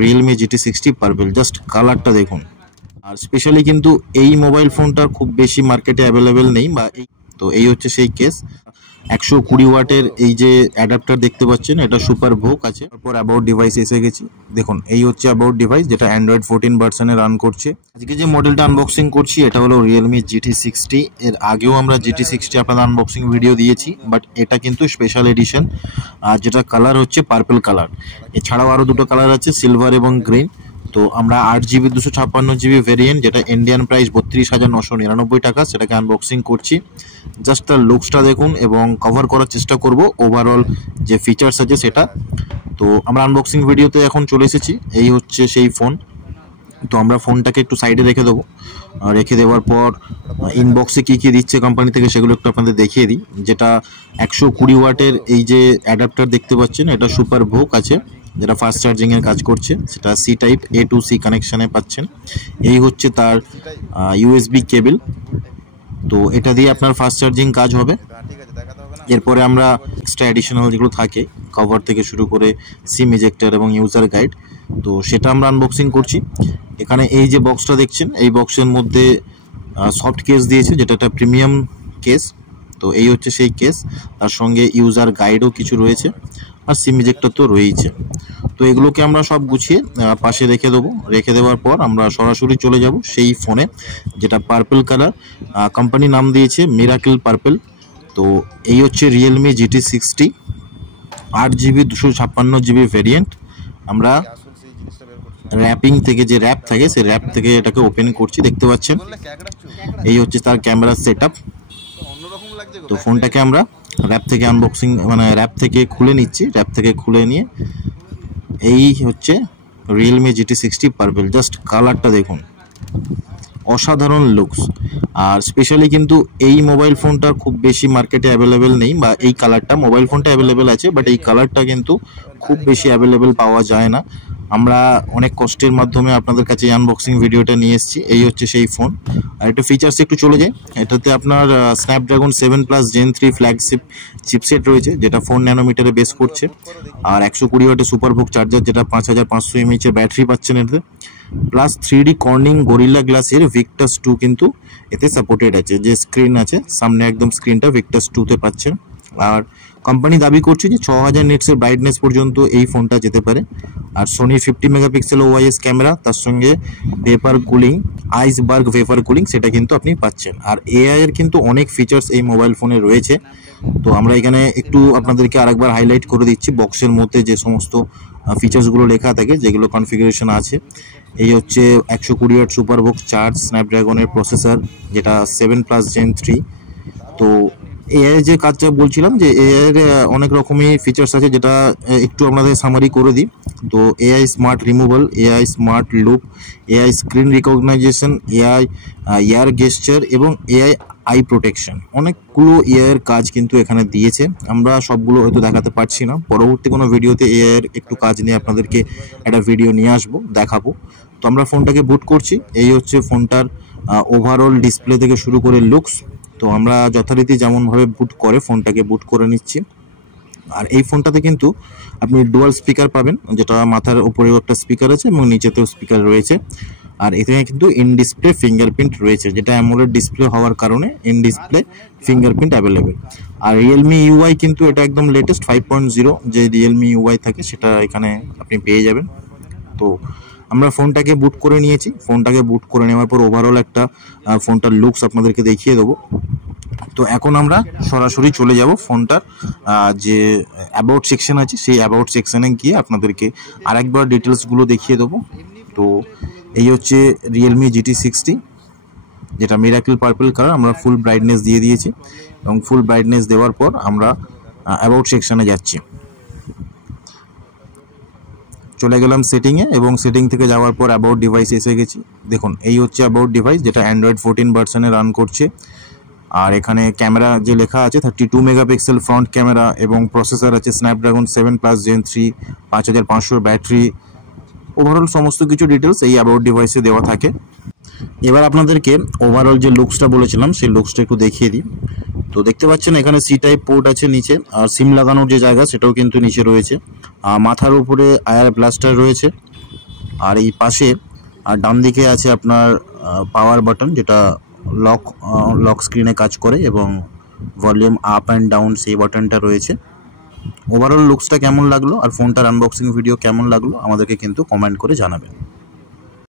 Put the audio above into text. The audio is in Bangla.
Realme GT60 পার্পল, জাস্ট কালারটা দেখুন। আর স্পেশালি কিন্তু এই মোবাইল ফোনটা খুব বেশি মার্কেটে অ্যাভেলেবেল নেই, বা তো এই হচ্ছে সেই কেস। 120 ওয়াটের এই যে অ্যাডাপ্টার দেখতে পাচ্ছেন, এটা সুপার ভোক আছে। তারপর অ্যাবাউট ডিভাইস এসে গেছি, দেখুন এই হচ্ছে অ্যাবাউট ডিভাইস, যেটা অ্যান্ড্রয়েড 14 ভার্সনে রান করছে। আজকে যে মডেলটা আনবক্সিং করছি এটা হলো Realme GT60। এর আগেও আমরা GT60 আপনাদের আনবক্সিং ভিডিও দিয়েছি, বাট এটা কিন্তু স্পেশাল এডিশন, আর যেটা কালার হচ্ছে পার্পল কালার। এছাড়াও আরও দুটো কালার আছে, সিলভার এবং গ্রিন। তো আমরা 8GB 256GB ভেরিয়েন্ট, যেটা ইন্ডিয়ান প্রাইস 32,999 টাকা, সেটাকে আনবক্সিং করছি। জাস্ট তার লুকসটা দেখুন এবং কভার করার চেষ্টা করব ওভারঅল যে ফিচার্স আছে সেটা। তো আমরা আনবক্সিং ভিডিওতে এখন চলে এসেছি। এই হচ্ছে সেই ফোন। তো আমরা ফোনটাকে একটু সাইডে রেখে দেবো। রেখে দেওয়ার পর ইনবক্সে কী কী দিচ্ছে কোম্পানি থেকে সেগুলো একটু আপনাদের দেখিয়ে দিই। যেটা 120 ওয়াটের এই যে অ্যাডাপ্টার দেখতে পাচ্ছেন, এটা সুপার ভোক আছে, যেটা ফাস্ট চার্জিংয়ের কাজ করছে। সেটা C type A to C কানেকশানে পাচ্ছেন। এই হচ্ছে তার USB কেবল। তো এটা দিয়ে আপনার ফাস্ট চার্জিং কাজ হবে। এরপরে আমরা এক্সট্রা অ্যাডিশনাল যেগুলো থাকে, কভার থেকে শুরু করে সিম ইজেক্টর এবং ইউজার গাইড, তো সেটা আমরা আনবক্সিং করছি। এখানে এই যে বক্সটা দেখছেন, এই বক্সের মধ্যে সফট কেস দিয়েছে, যেটা একটা প্রিমিয়াম কেস। তো এই হচ্ছে সেই কেস, তার সঙ্গে ইউজার গাইডও কিছু রয়েছে, আর সিম ইজেক্টর তো রয়েছে। তো এগুলোকে আমরা সব গুছিয়ে পাশে রেখে দেবো। রেখে দেওয়ার পর আমরা সরাসরি চলে যাব সেই ফোনে, যেটা পার্পল কালার। কোম্পানি নাম দিয়েছে মিরাকেল পার্পল। তো এই হচ্ছে Realme GT60 8GB 256GB variant. আমরা র্যাপিং থেকে, যে র্যাপ থাকে সেই র্যাপ থেকে এটাকে ওপেন করছি, দেখতে পাচ্ছেন। এই হচ্ছে তার ক্যামেরা সেটআপ। তো ফোনটাকে আমরা র্যাপ থেকে আনবক্সিং, মানে র্যাপ থেকে খুলে নিচ্ছি। র্যাপ থেকে খুলে নিয়ে এই হচ্ছে Realme GT60 পার্পল, জাস্ট কালারটা দেখুন, অসাধারণ লুকস। আর স্পেশালি কিন্তু এই মোবাইল ফোনটা খুব বেশি মার্কেটে অ্যাভেলেবেল নেই, বা এই কালারটা, মোবাইল ফোনটা অ্যাভেলেবেল আছে বাট এই কালারটা কিন্তু খুব বেশি অ্যাভেলেবেল পাওয়া যায় না। আমরা অনেক কষ্টের মাধ্যমে আপনাদের কাছে এই আনবক্সিং ভিডিওটা নিয়ে এসেছি। এই হচ্ছে সেই ফোন। আর এটা ফিচার্স একটু চলে যায়। এটাতে আপনার স্ন্যাপড্রাগন 7+ Gen 3 ফ্ল্যাগশিপ চিপসেট রয়েছে, যেটা 4 ন্যানোমিটারে বেস করছে। আর 120 ওয়াটের সুপারভোক চার্জার, যেটা 5500 mAh এর ব্যাটারি পাচ্ছেন এতে। প্লাস 3D কর্নিং গরিল্লা গ্লাসের ভিক্টাস 2 কিন্তু এতে সাপোর্টেড আছে। যে স্ক্রিন আছে সামনে, একদম স্ক্রিনটা ভিক্টাস 2-তে পাচ্ছেন। আর কোম্পানি দাবি করছে যে 6000 নিটসের ব্রাইটনেস পর্যন্ত এই ফোনটা যেতে পারে। আর সোনি 50 মেগাপিক্সেল OIS ক্যামেরা, তার সঙ্গে vapour cooling, iceberg vapour cooling, সেটা কিন্তু আপনি পাচ্ছেন। আর AI এর কিন্তু অনেক ফিচার্স এই মোবাইল ফোনে রয়েছে। তো আমরা এখানে একটু আপনাদেরকে আরেকবার হাইলাইট করে দিচ্ছি বক্সের মধ্যে যে সমস্ত ফিচার্সগুলো লেখা থাকে, যেগুলো কনফিগারেশন আছে। এই হচ্ছে 120 ওয়াট সুপারভোক চার্জ স্ন্যাপড্রাগনের প্রসেসর, যেটা 7+ Gen 3। তো AI যে কাজটা বলছিলাম, যে AI এর অনেক রকমই ফিচার্স আছে, যেটা একটু আপনাদের সামারি করে দিই। তো AI smart removal, AI smart loop, AI screen recognition, AI air গেস্টার এবং AI আই প্রোটেকশন, অনেকগুলো AI এর কাজ কিন্তু এখানে দিয়েছে। আমরা সবগুলো হয়তো দেখাতে পারছি না, পরবর্তী কোনো ভিডিওতে AI এর একটু কাজ নিয়ে আপনাদেরকে একটা ভিডিও নিয়ে আসবো, দেখাবো। তো আমরা ফোনটাকে বুট করছি। এই হচ্ছে ফোনটার ওভারঅল ডিসপ্লে থেকে শুরু করে লুকস। তো আমরা যথারীতি যেমনভাবে বুট করে ফোনটাকে বুট করে নিচ্ছি। আর এই ফোনটাতে কিন্তু আপনি ডুয়াল স্পিকার পাবেন, যেটা মাথার উপরেও একটা স্পিকার আছে এবং নিচেতেও স্পিকার রয়েছে। আর এখানে কিন্তু ইন ডিসপ্লে ফিঙ্গারপ্রিন্ট রয়েছে, যেটা অ্যামোলেড ডিসপ্লে হওয়ার কারণে ইন ডিসপ্লে ফিঙ্গারপ্রিন্ট অ্যাভেলেবেল। আর Realme UI কিন্তু এটা একদম লেটেস্ট 5.0 যে Realme UI থাকে, সেটা এখানে আপনি পেয়ে যাবেন। তো আমরা ফোনটাকে বুট করে নিয়েছি। ফোনটাকে বুট করে নেওয়ার পর ওভারঅল একটা ফোনটার লুকস আপনাদেরকে দেখিয়ে দেবো। তো এখন আমরা সরাসরি চলে যাব ফোনটার যে অ্যাবাউট সেকশন আছে, সেই অ্যাবাউট সেকশনে গিয়ে আপনাদেরকে আরেকবার ডিটেলসগুলো দেখিয়ে দেবো। তো এই হচ্ছে Realme GT60, যেটা মিরাকেল পার্পল কালার। আমরা ফুল ব্রাইটনেস দিয়ে দিয়েছি এবং ফুল ব্রাইটনেস দেওয়ার পর আমরা অ্যাবাউট সেকশনে যাচ্ছি। চলে গেলাম সেটিংয়ে, এবং সেটিং থেকে যাওয়ার পর অ্যাবাউট ডিভাইস এসে গেছি। দেখুন এই হচ্ছে অ্যাবাউট ডিভাইস, যেটা অ্যান্ড্রয়েড 14 ভার্সনে রান করছে। আর এখানে ক্যামেরা যে লেখা আছে 32 মেগাপিক্সেল ফ্রন্ট ক্যামেরা, এবং প্রসেসর আছে স্ন্যাপড্রাগন 7+ Gen 3, 5500 ব্যাটারি। ওভারঅল সমস্ত কিছু ডিটেলস এই অ্যাবাউট ডিভাইসে দেওয়া থাকে। এবার আপনাদেরকে ওভারঅল যে লুকসটা বলেছিলাম সেই লুকসটা একটু দেখিয়ে দিই। তো দেখতে পাচ্ছেন এখানে সি টাইপ পোর্ট আছে নিচে, আর সিম লাগানোর যে জায়গা সেটাও কিন্তু নিচে রয়েছে। মাথার উপরে আয়ার ব্লাস্টার রয়েছে। আর এই পাশে আর ডান দিকে আছে আপনার পাওয়ার বাটন, যেটা লক স্ক্রিনে কাজ করে, এবং ভলিউম আপ অ্যান্ড ডাউন সেই বাটনটা রয়েছে। ওভারঅল লুকসটা কেমন লাগলো আর ফোনটার আনবক্সিং ভিডিও কেমন লাগলো আমাদেরকে কিন্তু কমেন্ট করে জানাবেন।